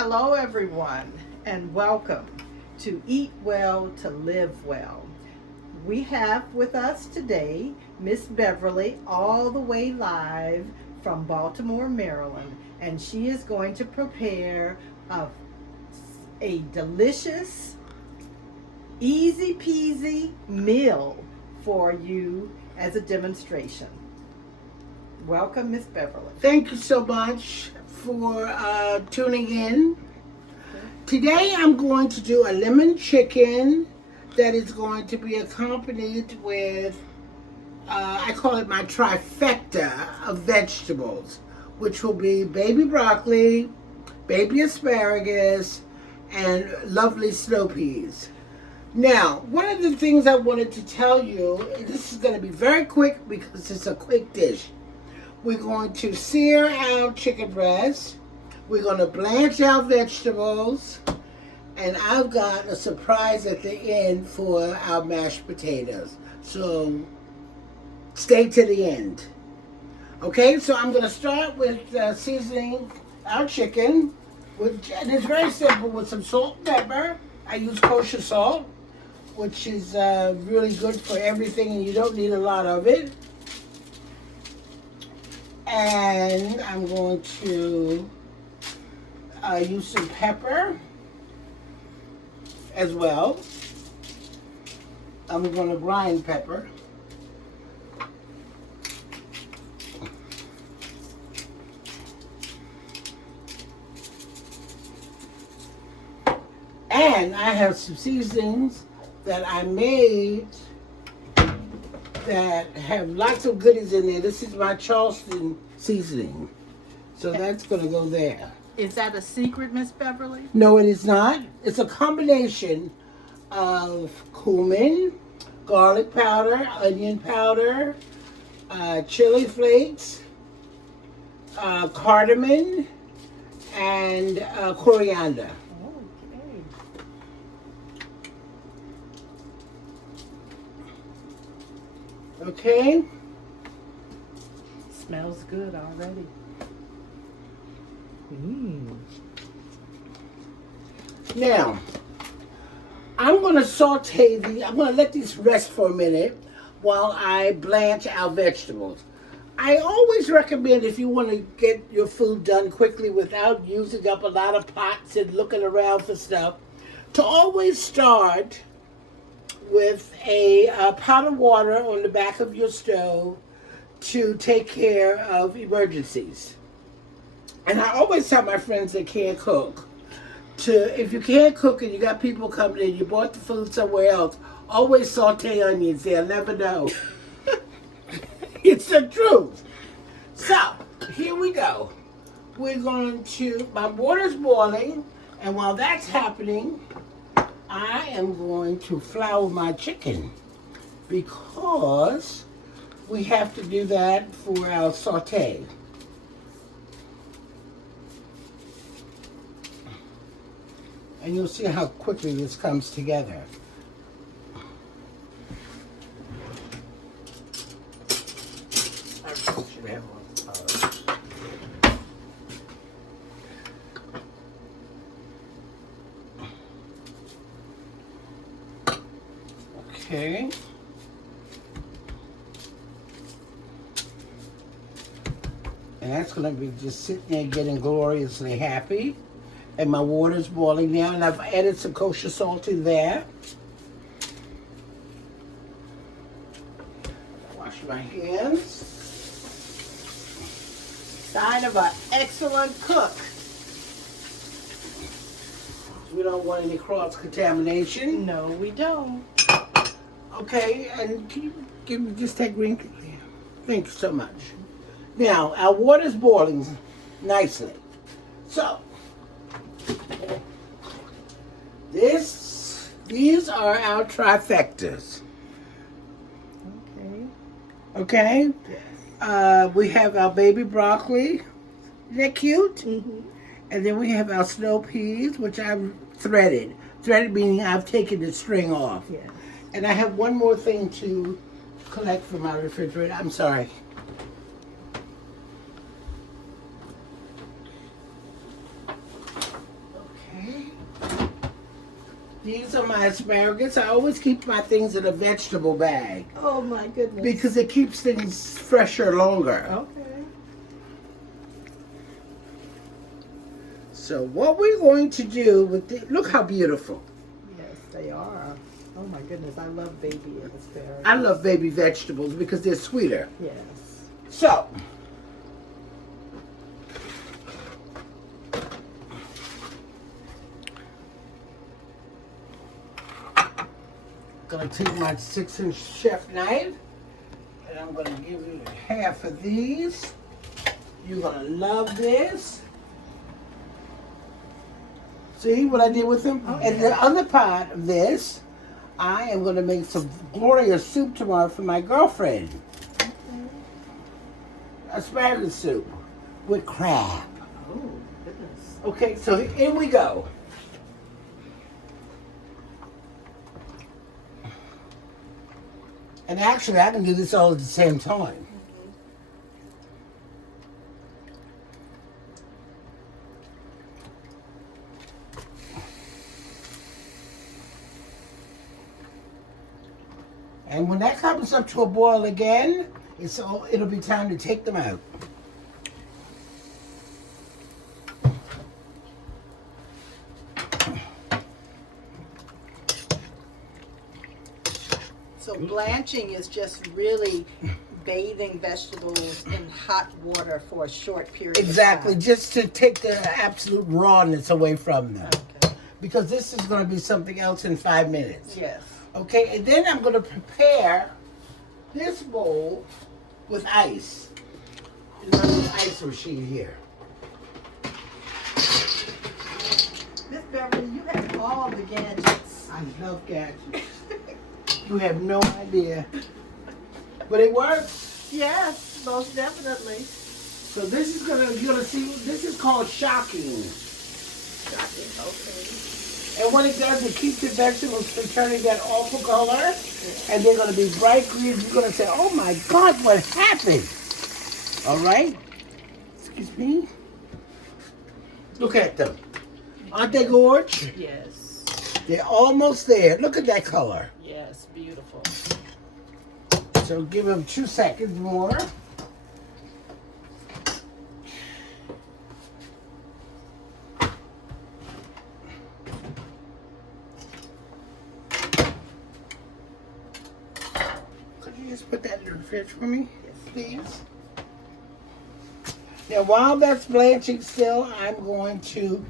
Hello, everyone, and welcome to Eat Well to Live Well. We have with us today Miss Beverly, all the way live from Baltimore, Maryland, and she is going to prepare a, a delicious, easy peasy meal for you as a demonstration. Welcome, Miss Beverly. Thank you so much for tuning in. Today I'm going to do a lemon chicken that is going to be accompanied with, I call it my trifecta of vegetables, which will be baby broccoli, baby asparagus, and lovely snow peas. Now, one of the things I wanted to tell you, this is going to be very quick because it's a quick dish. We're going to sear our chicken breast. We're going to blanch our vegetables. And I've got a surprise at the end for our mashed potatoes. So stay to the end. Okay, so I'm going to start with seasoning our chicken. And it's very simple with some salt and pepper. I use kosher salt, which is really good for everything, and you don't need a lot of it. And I'm going to use some pepper as well. I'm going to grind pepper. And I have some seasonings that I made that have lots of goodies in there. This is my Charleston seasoning. So that's going to go there. Is that a secret, Miss Beverly? No, it is not. It's a combination of cumin, garlic powder, onion powder, chili flakes, cardamom, and coriander. Okay. Smells good already. Now, I'm going to I'm going to let these rest for a minute while I blanch our vegetables. I always recommend, if you want to get your food done quickly without using up a lot of pots and looking around for stuff, to always start with a pot of water on the back of your stove to take care of emergencies. And I always tell my friends that can't cook, if you can't cook and you got people coming in, you bought the food somewhere else, always saute onions. They'll never know. It's the truth. So, here we go. My water's boiling, and while that's happening, I am going to flour my chicken because we have to do that for our saute. And you'll see how quickly this comes together. I should have one. Okay. And that's going to be just sitting there getting gloriously happy. And my water's boiling now, and I've added some kosher salt in there. Wash my hands. Sign of an excellent cook. We don't want any cross-contamination. No, we don't. Okay, and can you give me just that green? Thank you so much. Now, our water's boiling nicely. So, these are our trifectas. Okay? Yes. We have our baby broccoli. Isn't that cute? Mm-hmm. And then we have our snow peas, which I've threaded. Threaded meaning I've taken the string off. Yes. And I have one more thing to collect from my refrigerator. I'm sorry. These are my asparagus. I always keep my things in a vegetable bag Oh my goodness. because it keeps things fresher longer. Okay. So what we're going to do with the, look how beautiful. Yes, they are. Oh my goodness, I love baby asparagus. I love baby vegetables because they're sweeter. Yes. So, gonna take my 6-inch chef knife and I'm gonna give you half of these. You're gonna love this. See what I did with them? Oh, And yeah. the other part of this, I am gonna make some glorious soup tomorrow for my girlfriend. Asparagus soup with crab. Oh goodness. Okay, so here we go. And actually, I can do this all at the same time. And when that comes up to a boil again, it'll be time to take them out. So blanching is just really bathing vegetables in hot water for a short period Exactly, of time. just to take the absolute rawness away from them. Okay. Because this is going to be something else in 5 minutes. Yes. Okay, and then I'm going to prepare this bowl with ice. In my little ice machine here. Miss Beverly, you have all the gadgets. I love gadgets. You have no idea. But it works. Yes, most definitely. So this is you're gonna see, this is called shocking. Okay. And what it does, it keeps the vegetables from turning that awful color. And they're gonna be bright green. You're gonna say, oh my God, what happened? All right? Excuse me. Look at them. Aren't they gorgeous? Yes. They're almost there. Look at that color. Yes, beautiful. So give them 2 seconds more. Could you just put that in the fridge for me, please? Now while that's blanching still, I'm going to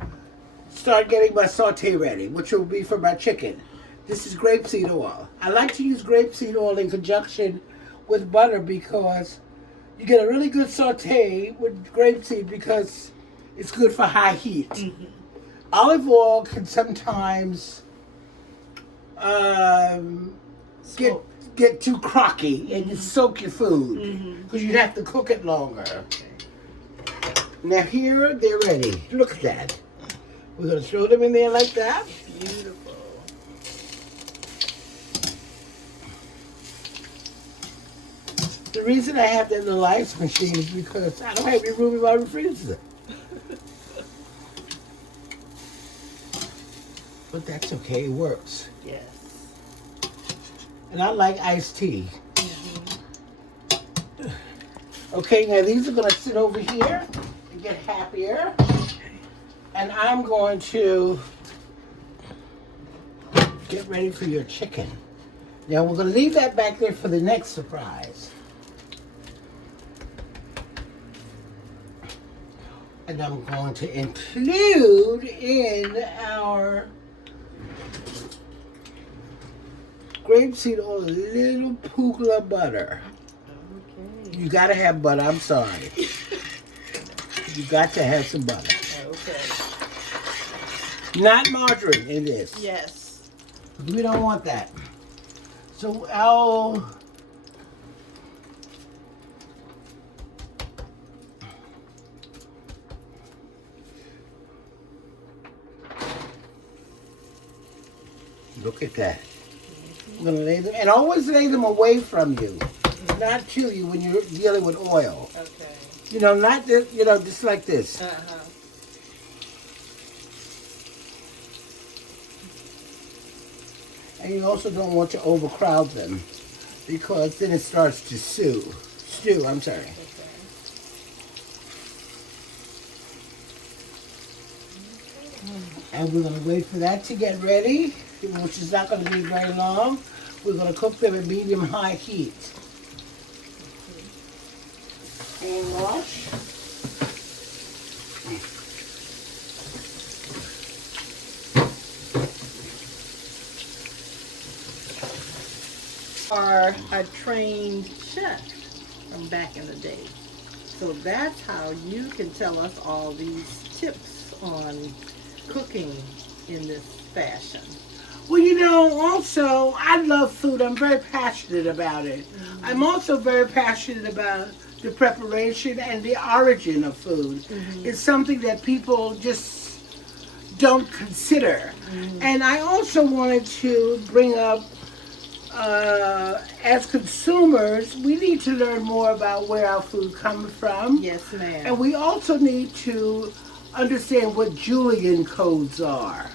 start getting my saute ready, which will be for my chicken. This is grapeseed oil. I like to use grapeseed oil in conjunction with butter because you get a really good saute with grapeseed because it's good for high heat. Mm-hmm. Olive oil can sometimes get too crocky and you soak your food because you have to cook it longer. Now here they're ready. Look at that. We're going to throw them in there like that. Beautiful. The reason I have that little ice machine is because I don't have any room in my refrigerator. But that's okay, it works. Yes. And I like iced tea. Okay, now these are going to sit over here and get happier. And I'm going to get ready for your chicken. Now we're going to leave that back there for the next surprise. And I'm going to include in our grapeseed oil a little pugla butter. Okay. You gotta have butter, I'm sorry. You got to have some butter. Okay. Not margarine in this. Yes. We don't want that. So I'll look at that. I'm gonna lay them, and always lay them away from you, not to you when you're dealing with oil. Okay. You know, not this, you know, just like this. And you also don't want to overcrowd them because then it starts to stew. I'm sorry. Okay. And we're going to wait for that to get ready, which is not going to be very long. We're going to cook them at medium-high heat. And wash. Are a trained chef from back in the day. So that's how you can tell us all these tips on cooking in this fashion. Well, you know, also, I love food. I'm very passionate about it. Mm-hmm. I'm also very passionate about the preparation and the origin of food. Mm-hmm. It's something that people just don't consider. Mm-hmm. And I also wanted to bring up, as consumers, we need to learn more about where our food comes from. Yes, ma'am. And we also need to understand what Julian codes are.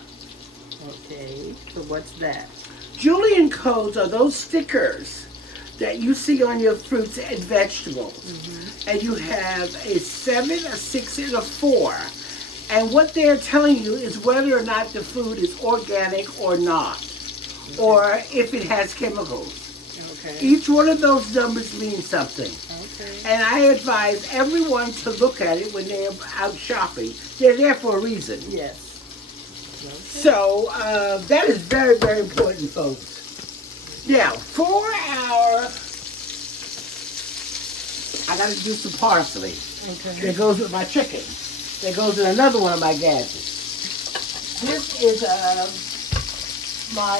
Okay, so what's that? Julian codes are those stickers that you see on your fruits and vegetables. Mm-hmm. And you have a 7, a 6, and a 4. And what they're telling you is whether or not the food is organic or not, or if it has chemicals. Okay. Each one of those numbers means something. Okay. And I advise everyone to look at it when they're out shopping. They're there for a reason. Yes. Okay. So that is very, very important, folks. Now, for our, I got to do some parsley. Okay. That goes with my chicken. That goes with another one of my gadgets. This is my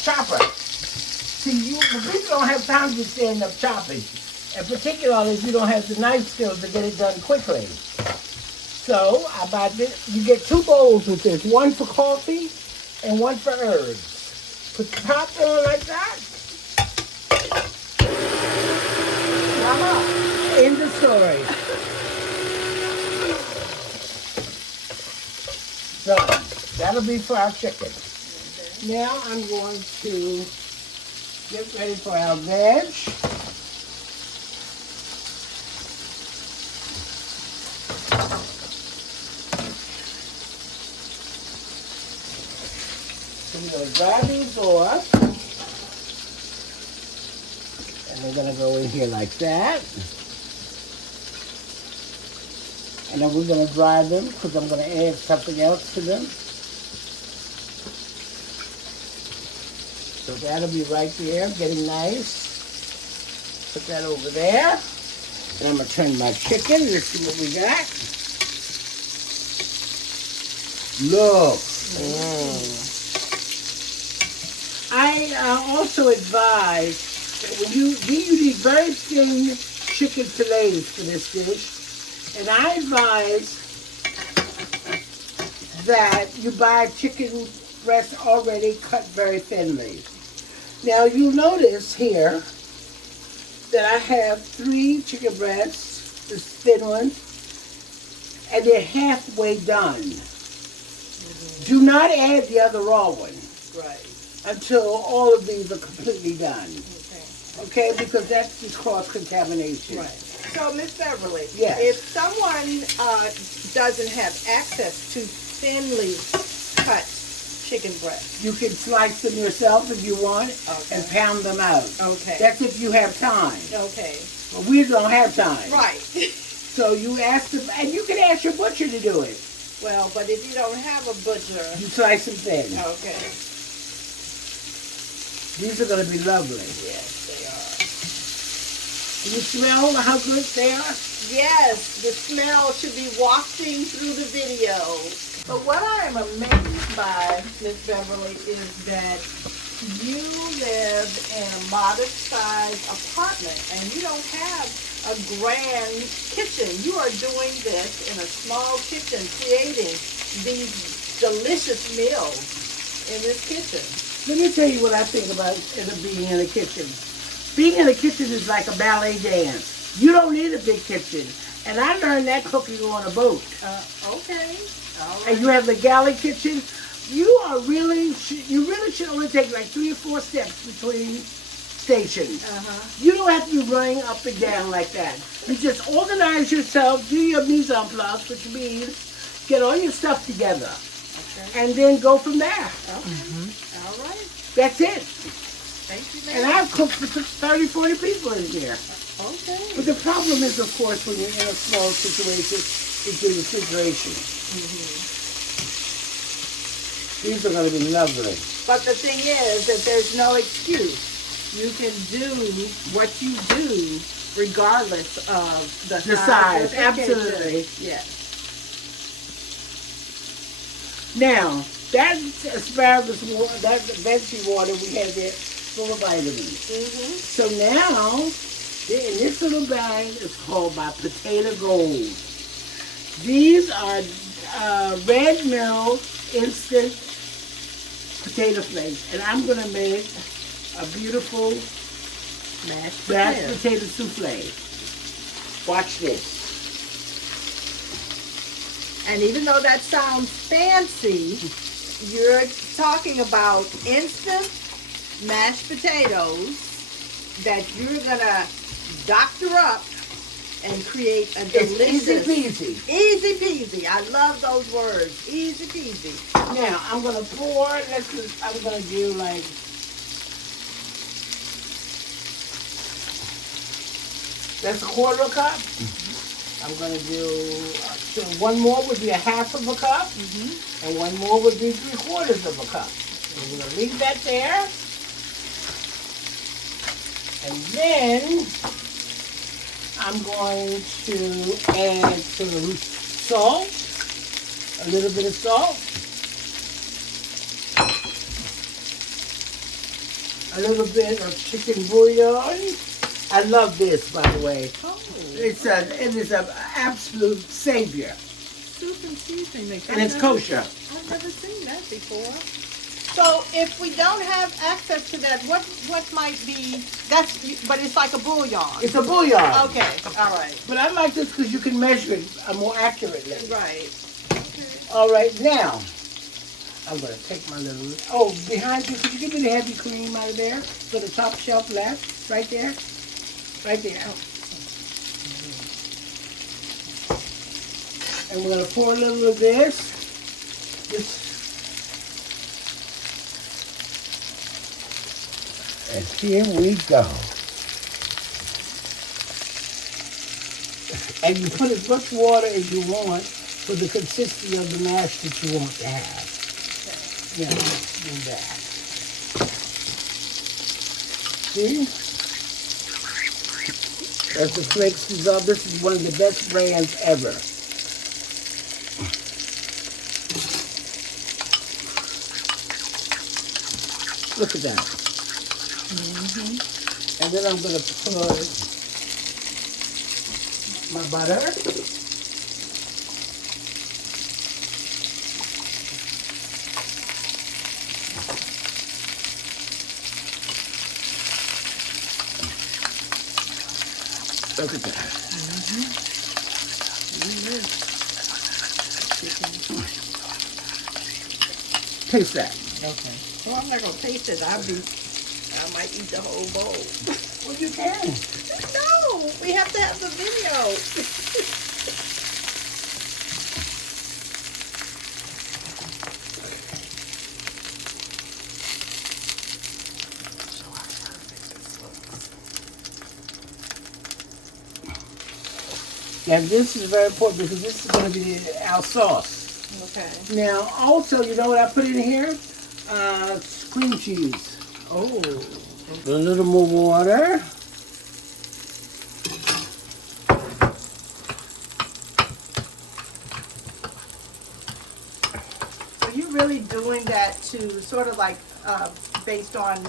chopper. See, the people don't have time to stand up chopping, and particularly if you don't have the knife skills to get it done quickly. So I buy this. You get 2 bowls with this, one for coffee and one for herbs. Put the top on like that. End of story. So that'll be for our chicken. Now I'm going to get ready for our veg. So we're going to dry these off. And they're going to go in here like that. And then we're going to dry them because I'm going to add something else to them. So that'll be right there, getting nice. Put that over there. And I'm going to turn my chicken. Let's see what we got. Look. I also advise that when you need very thin chicken fillets for this dish. And I advise that you buy chicken breast already cut very thinly. Now you'll notice here that I have 3 chicken breasts, the thin ones, and they're halfway done. Mm-hmm. Do not add the other raw one. Right. Until all of these are completely done. Okay, because that's the cross-contamination. Right. So, Miss Beverly, yes. If someone doesn't have access to thinly cut chicken breasts, you can slice them yourself if you want, okay, and pound them out. Okay. That's if you have time. Okay. But we don't have time. Right. So you ask them, and you can ask your butcher to do it. Well, but if you don't have a butcher, you slice them thin. Okay. These are going to be lovely. Yes, they are. Do you smell how good they are? Yes, the smell should be wafting through the video. But what I am amazed by, Miss Beverly, is that you live in a modest-sized apartment and you don't have a grand kitchen. You are doing this in a small kitchen, creating these delicious meals in this kitchen. Let me tell you what I think about being in a kitchen. Being in a kitchen is like a ballet dance. You don't need a big kitchen. And I learned that cooking on a boat. Okay. All right. And you have the galley kitchen. you really should only take like 3 or 4 steps between stations. You don't have to be running up and down like that. You just organize yourself, do your mise en place, which means get all your stuff together, and then go from there. All right. That's it. Thank you, And I've cooked for 30, 40 people in here. Okay. But the problem is, of course, when you're in a small situation, is the refrigeration. These are going to be lovely. But the thing is that there's no excuse. You can do what you do regardless of the size. size. Absolutely. Yes. Now, that asparagus water, that veggie water we had there, full of vitamins. So now, in this little bag is called my Potato Gold. These are red mill instant potato flakes, and I'm going to make a beautiful mashed potato souffle. Watch this. And even though that sounds fancy, you're talking about instant mashed potatoes that you're gonna doctor up and create a delicious. It's easy peasy. Easy peasy. I love those words. Easy peasy. Now I'm gonna pour. I'm gonna do like. That's a 1/4 cup. I'm going to do, so one more would be a 1/2 of a cup, and one more would be 3/4 of a cup. And we're going to leave that there. And then I'm going to add some salt, a little bit of salt, a little bit of chicken bouillon. I love this, by the way. Oh. It is an absolute savior. Soup and seasoning. And it's kosher. I've never seen that before. So if we don't have access to that, what might be, but it's like a bouillon. It's a bouillon. Okay, all right. But I like this because you can measure it more accurately. Right. Okay. All right, now, I'm going to take my little, behind you, could you give me the heavy cream out of there? For the top shelf left, right there. Right there. And we're going to pour a little of this. And here we go. And you put as much water as you want for the consistency of the mash that you want to have. Yeah, do that. See? As the flakes dissolve, this is one of the best brands ever. Look at that. And then I'm going to put my butter. Look at that. Taste that. Okay. Well, I'm not going to taste it. I might eat the whole bowl. Well, you can. No, we have to have the video. Now this is very important because this is going to be our sauce. Okay. Now also, you know what I put in here? Cream cheese. Oh. A little more water. So you're really doing that to sort of like based on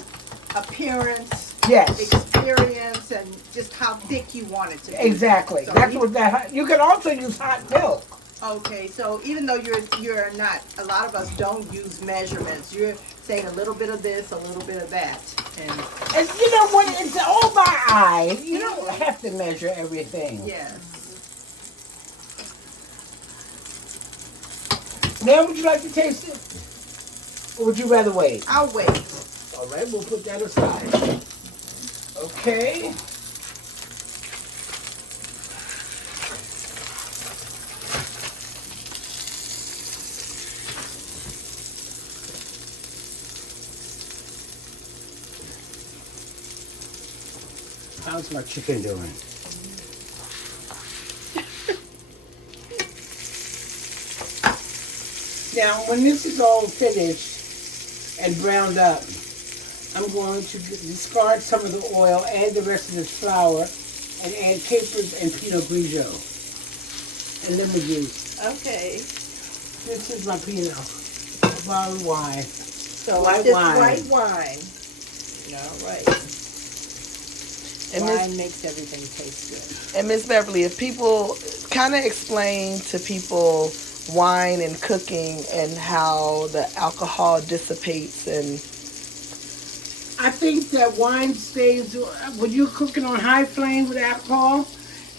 appearance, Yes. experience, and just how thick you want it to be. Exactly. So That's you- what that. You can also use hot milk. Okay, so even though you're not, a lot of us don't use measurements. You're saying a little bit of this, a little bit of that, and And you know what? It's all by eye. You don't have to measure everything. yes. Now, would you like to taste it? Or would you rather wait? I'll wait. All right, we'll put that aside. Okay. How's my chicken doing? Now, when this is all finished and browned up, I'm going to discard some of the oil, add the rest of this flour, and add capers and Pinot Grigio and lemon juice. Okay. This is my Pinot, a bottle of wine. So White just wine. white wine. All right. And Wine makes everything taste good. And Miss Beverly, if people kind of explain to people wine and cooking and how the alcohol dissipates, and I think that wine stays, when you're cooking on high flame with alcohol,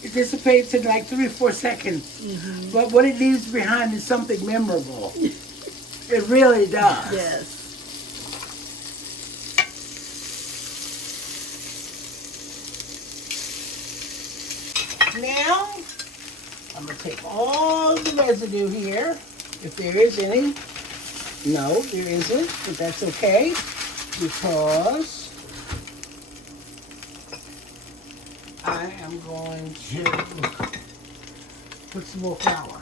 it dissipates in like 3 or 4 seconds. Mm-hmm. But what it leaves behind is something memorable. It really does. Yes. Now, I'm going to take all the residue here, if there is any. No, there isn't, but that's okay, because I am going to put some more flour.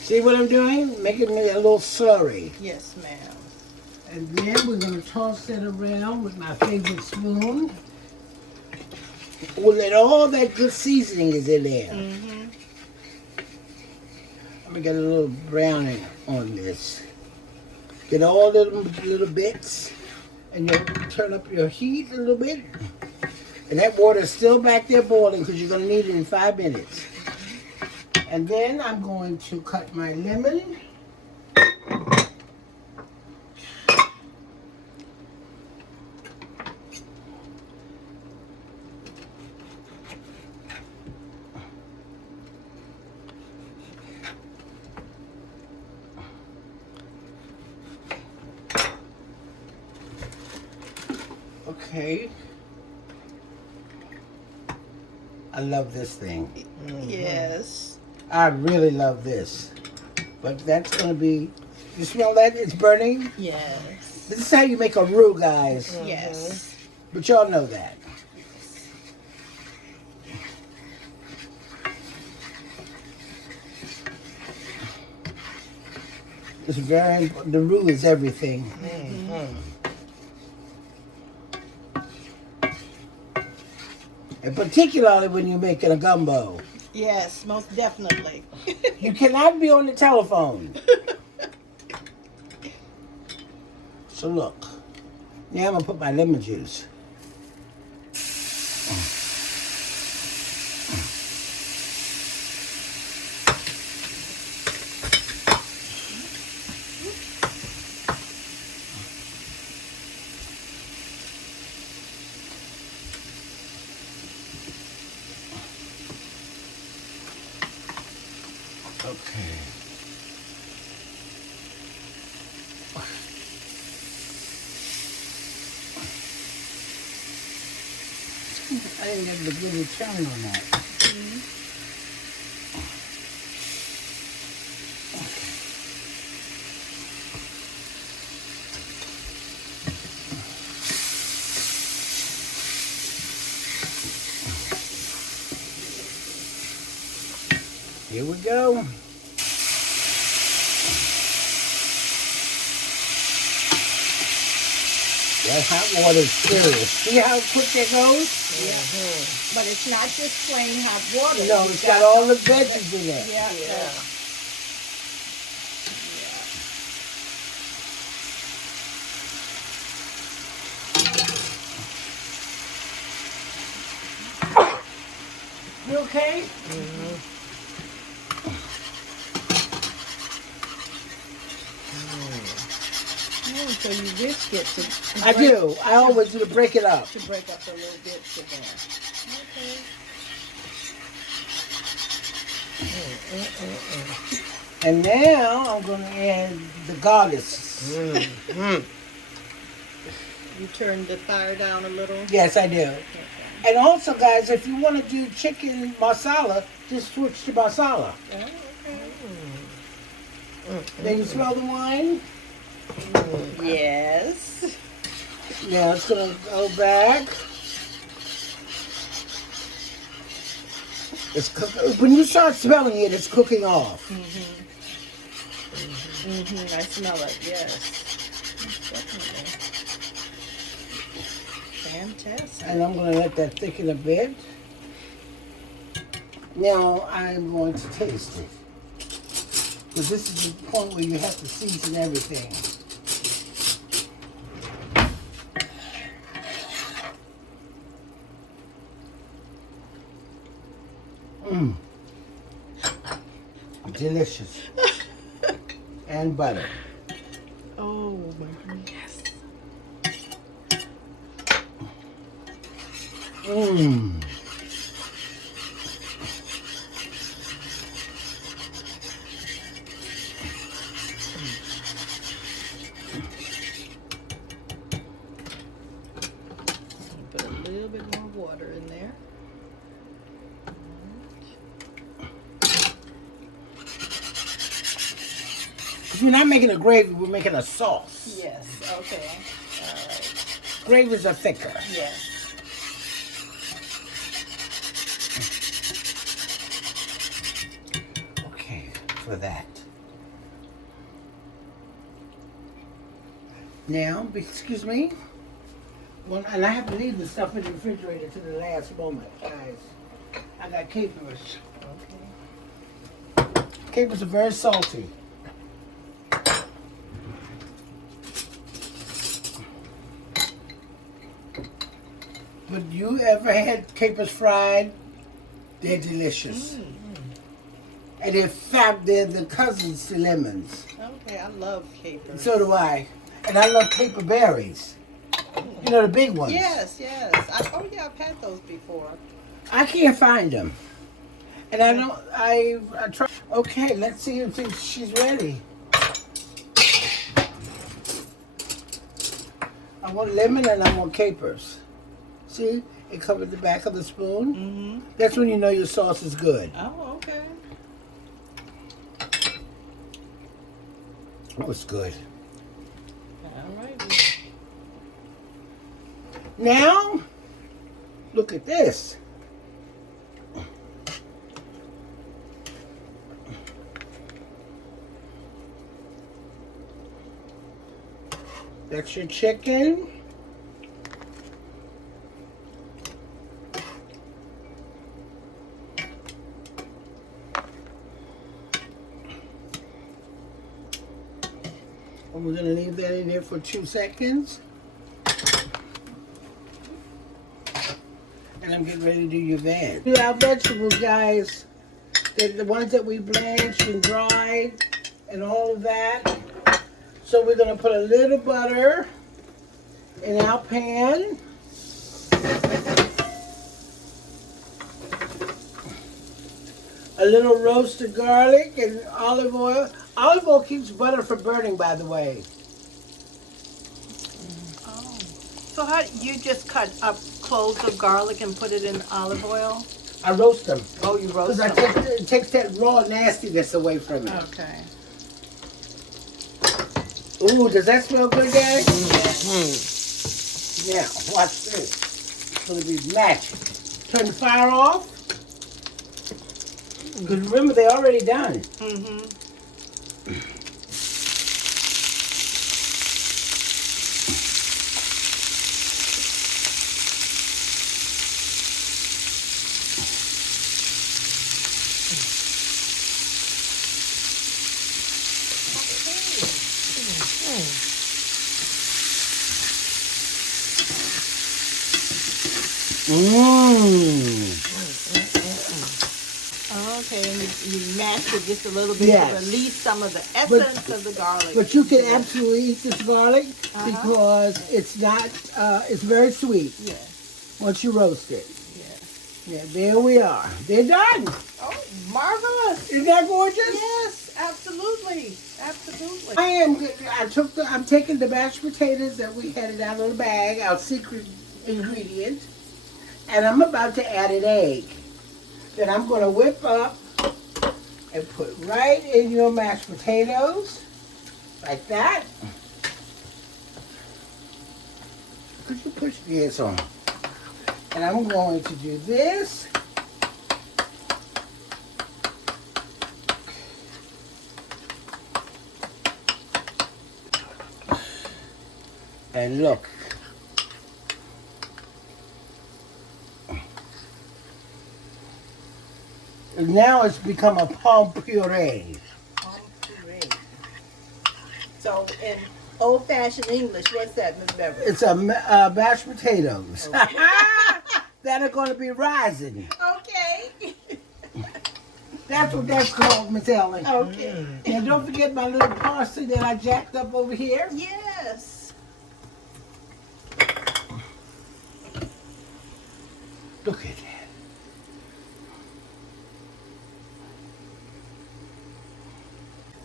See what I'm doing? Making it a little slurry. Yes, ma'am. And then we're going to toss that around with my favorite spoon. We'll let all that good seasoning is in there. Mm-hmm. I'm going to get a little browning on this. Get all the little bits. And you'll turn up your heat a little bit. And that water is still back there boiling because you're going to need it in 5 minutes. And then I'm going to cut my lemon. Okay. I love this thing. Yes. I really love this. But that's going to be, you smell that? It's burning. Yes. This is how you make a roux, guys. Yes. But y'all know that. It's very, the roux is everything. And particularly when you're making a gumbo. Yes, most definitely. You cannot be on the telephone. So look, now I'm gonna put my lemon juice. Okay. I didn't get the good return on that. Here we go. That hot water is serious. See how quick that goes? Yeah. But it's not just plain hot water. No, it's got all the veggies in there. Yeah. yeah. You okay? So you whisk it to I do. I always do to break it up. break up the little bits of that. Okay. And now I'm going to add the goddess. You turned the fire down a little? Yes, I do. Okay. And also, guys, if you want to do chicken masala, just switch to masala. Then you smell the wine? Yes. Yeah, it's going to go back. It's when you start smelling it, it's cooking off. I smell it, yes. Definitely. Fantastic. And I'm going to let that thicken a bit. Now I'm going to taste it. Because this is the point where you have to season everything. Delicious. And butter. Oh my goodness. Mmm. Put a little bit more water in there. We're not making a gravy, we're making a sauce. Yes, okay. All right. Gravies are thicker. Yes. Okay, for that. Now, excuse me. And I have to leave the stuff in the refrigerator to the last moment, guys. I got capers. Okay. Capers are very salty. But you ever had capers fried? They're delicious. And in fact, they're the cousins to lemons. Okay, I love capers. So do I. And I love caper berries. You know, the big ones. Yes, yes. Oh yeah, I've had those before. I can't find them. And I don't, I try. Okay, let's see if she's ready. I want lemon and I want capers. See, it covered the back of the spoon. Mm-hmm. That's when you know your sauce is good. Oh, okay. Oh, it's good. All right. Now, look at this. That's your chicken. And we're going to leave that in there for 2 seconds. And I'm getting ready to do your veg. Do our vegetables, guys. They're the ones that we blanched and dried and all of that. So we're going to put a little butter in our pan. A little roasted garlic and olive oil. Olive oil keeps butter from burning, by the way. Oh. So how you just cut up cloves of garlic and put it in olive oil? I roast them. Oh, you roast Because them. it takes that raw nastiness away from it. Okay. Ooh, does that smell good, guys? Mm-hmm. Now, watch this. It's going to be magic. Turn the fire off. Because remember, they're already done. Mm-hmm. Okay, and you mash it just a little bit Yes. to release some of the essence of the garlic. But you can absolutely eat this garlic because it's not, it's very sweet Yes, once you roast it. yes. Yeah, there we are. They're done. Oh, marvelous. Isn't that gorgeous? Yes, absolutely. Absolutely. I'm taking the mashed potatoes that we had in our little bag, our secret ingredient, and I'm about to add an egg that I'm going to whip up and put right in your mashed potatoes, like that. Could you push this on? And I'm going to do this. And look. And now it's become a palm puree. Palm puree. So in old-fashioned English, what's that, Miss Beverly? It's a mashed potatoes that are going to be rising. Okay. That's what that's called, Miss Ellen. Okay. And don't forget my little parsley that I jacked up over here. Yes. Look at that.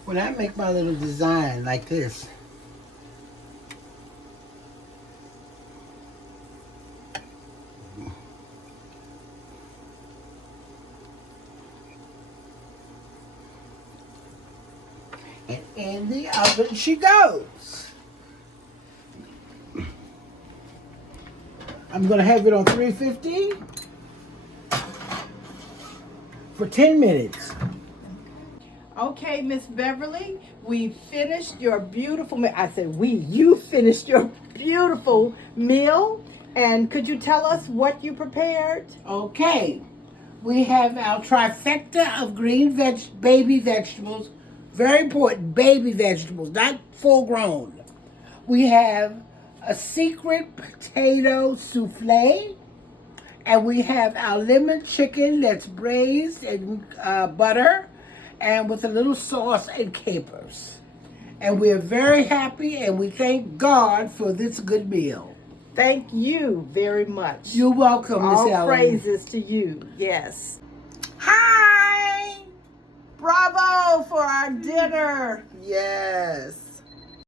When I make my little design like this, and in the oven she goes. I'm going to have it on 350 for 10 minutes. Okay, Miss Beverly, we finished your beautiful meal. I said we, you finished your beautiful meal. And could you tell us what you prepared? Okay, we have our trifecta of green baby vegetables. Very important, baby vegetables, not full grown. We have a secret potato souffle, and we have our lemon chicken that's braised in butter and with a little sauce and capers. And we're very happy, and we thank God for this good meal. Thank you very much. You're welcome, Miss All Ellen. praises to you. Yes. Hi! Bravo for our dinner. Yes.